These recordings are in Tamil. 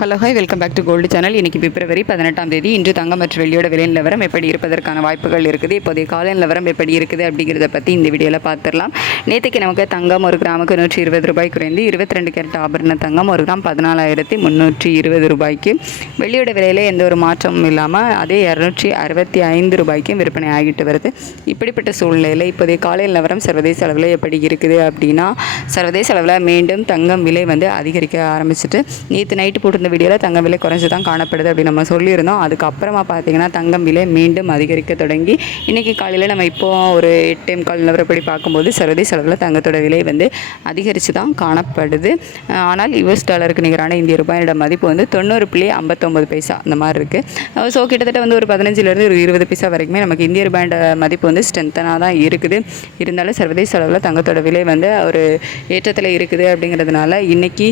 Hello hi welcome back to gold channel இன்றைக்கி பிப்ரவரி பதினெட்டாம் தேதி. இன்று தங்கம் மற்றும் வெள்ளியோட விலை நிலவரம் எப்படி இருப்பதற்கான வாய்ப்புகள் இருக்குது இப்போதைய கால நிலவரம் எப்படி இருக்குது அப்படிங்கிறத பற்றி இந்த வீடியோவில் பார்த்துடலாம் நேற்றுக்கு நமக்கு தங்கம் ஒரு கிராமுக்கு நூற்றி இருபது ரூபாய் குறைந்து இருபத்தி ரெண்டு கேரட் ஆபரண தங்கம் ஒரு கிராம் பதினாலாயிரத்தி முந்நூற்றி இருபது ரூபாய்க்கு. வெள்ளியோட விலையில் எந்த ஒரு மாற்றமும் இல்லாமல் அதே இரநூற்றி அறுபத்தி ஐந்து ரூபாய்க்கும் விற்பனை ஆகிட்டு வருது. இப்படிப்பட்ட சூழ்நிலையில் இப்போதைய கால நிலவரம் சர்வதேச அளவில் எப்படி இருக்குது அப்படின்னா சர்வதேச அளவில் மீண்டும் தங்கம் விலை வந்து அதிகரிக்க ஆரம்பிச்சிட்டு நேற்று நைட்டு போட்டிருந்த வீடியோவில் தங்கம் விலை குறைஞ்சு தான் காணப்படுது அப்படின்னு நம்ம சொல்லியிருந்தோம். அதுக்கப்புறமா பார்த்தீங்கன்னா தங்கம் விலை மீண்டும் அதிகரிக்க தொடங்கி இன்றைக்கி காலையில் நம்ம இப்போ ஒரு எட்டு கால் நிலவரப்படி பார்க்கும்போது சர்வதேச அளவில் தங்கத்தோட விலை வந்து அதிகரித்து தான் காணப்படுது ஆனால் யுஎஸ் டாலருக்கு நிகரான இந்திய ரூபாயோட மதிப்பு வந்து தொண்ணூறு புள்ளி ஐம்பத்தொம்பது பைசா அந்த மாதிரி இருக்குது ஸோ கிட்டத்தட்ட வந்து ஒரு பதினஞ்சுலேருந்து ஒரு இருபது பைசா வரைக்குமே நமக்கு இந்திய ரூபாயோட மதிப்பு வந்து ஸ்ட்ரென்த்தனாக தான் இருக்குது. இருந்தாலும் சர்வதேச அளவில் தங்கத்தோட விலை வந்து ஒரு ஏற்றத்தில் இருக்குது அப்படிங்கிறதுனால இன்றைக்கி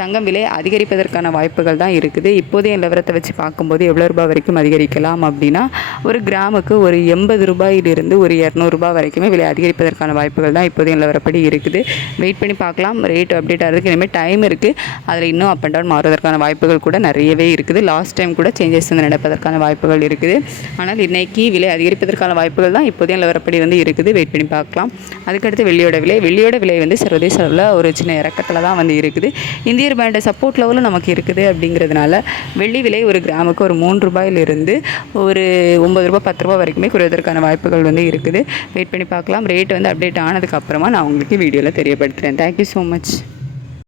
தங்கம் விலை அதிகரிப்பதற்கான வாய்ப்புகள் தான் இருக்குது. இப்போதைய நிலவரத்தை வச்சு பார்க்கும்போது எவ்வளோ ரூபாய் வரைக்கும் அதிகரிக்கலாம் அப்படின்னா ஒரு கிராமுக்கு ஒரு எண்பது ரூபாயிலிருந்து ஒரு இரநூறுபா வரைக்குமே விலை அதிகரிப்பதற்கான வாய்ப்புகள் தான் இப்போதைய நிலவரப்படி இருக்குது. வெயிட் பண்ணி பார்க்கலாம். ரேட் அப்டேட் ஆகிறதுக்கு இனிமேல் டைம் இருக்குது அதில் இன்னும் அப் அண்ட் டவுன் மாறுவதற்கான வாய்ப்புகள் கூட நிறையவே இருக்குது. லாஸ்ட் டைம் கூட சேஞ்சஸ் வந்து நடப்பதற்கான வாய்ப்புகள் இருக்குது. ஆனால் இன்றைக்கி விலை அதிகரிப்பதற்கான வாய்ப்புகள் தான் இப்போதைய நிலவரப்படி வந்து இருக்குது. வெயிட் பண்ணி பார்க்கலாம். அதுக்கடுத்து வெள்ளியோட விலை. வெள்ளியோட விலை வந்து சர்வதேச அளவில் ஒரு சின்ன இறக்கத்தில் தான் வந்து இருக்குது. இந்திய ரூபாயோட சப்போர்ட் லெவலும் நமக்கு இருக்குது அப்படிங்கிறதுனால வெள்ளி விலை ஒரு கிராமுக்கு ஒரு மூன்று ரூபாயிலிருந்து ஒரு ஒம்பது ரூபாய் பத்து ரூபாய் வரைக்குமே குறைவதற்கான வாய்ப்புகள் வந்து இருக்குது. வெயிட் பண்ணி பார்க்கலாம். ரேட் வந்து அப்டேட் ஆனதுக்கப்புறமா நான் உங்களுக்கு வீடியோவில் தெரியப்படுத்துகிறேன் தேங்க்யூ ஸோ மச்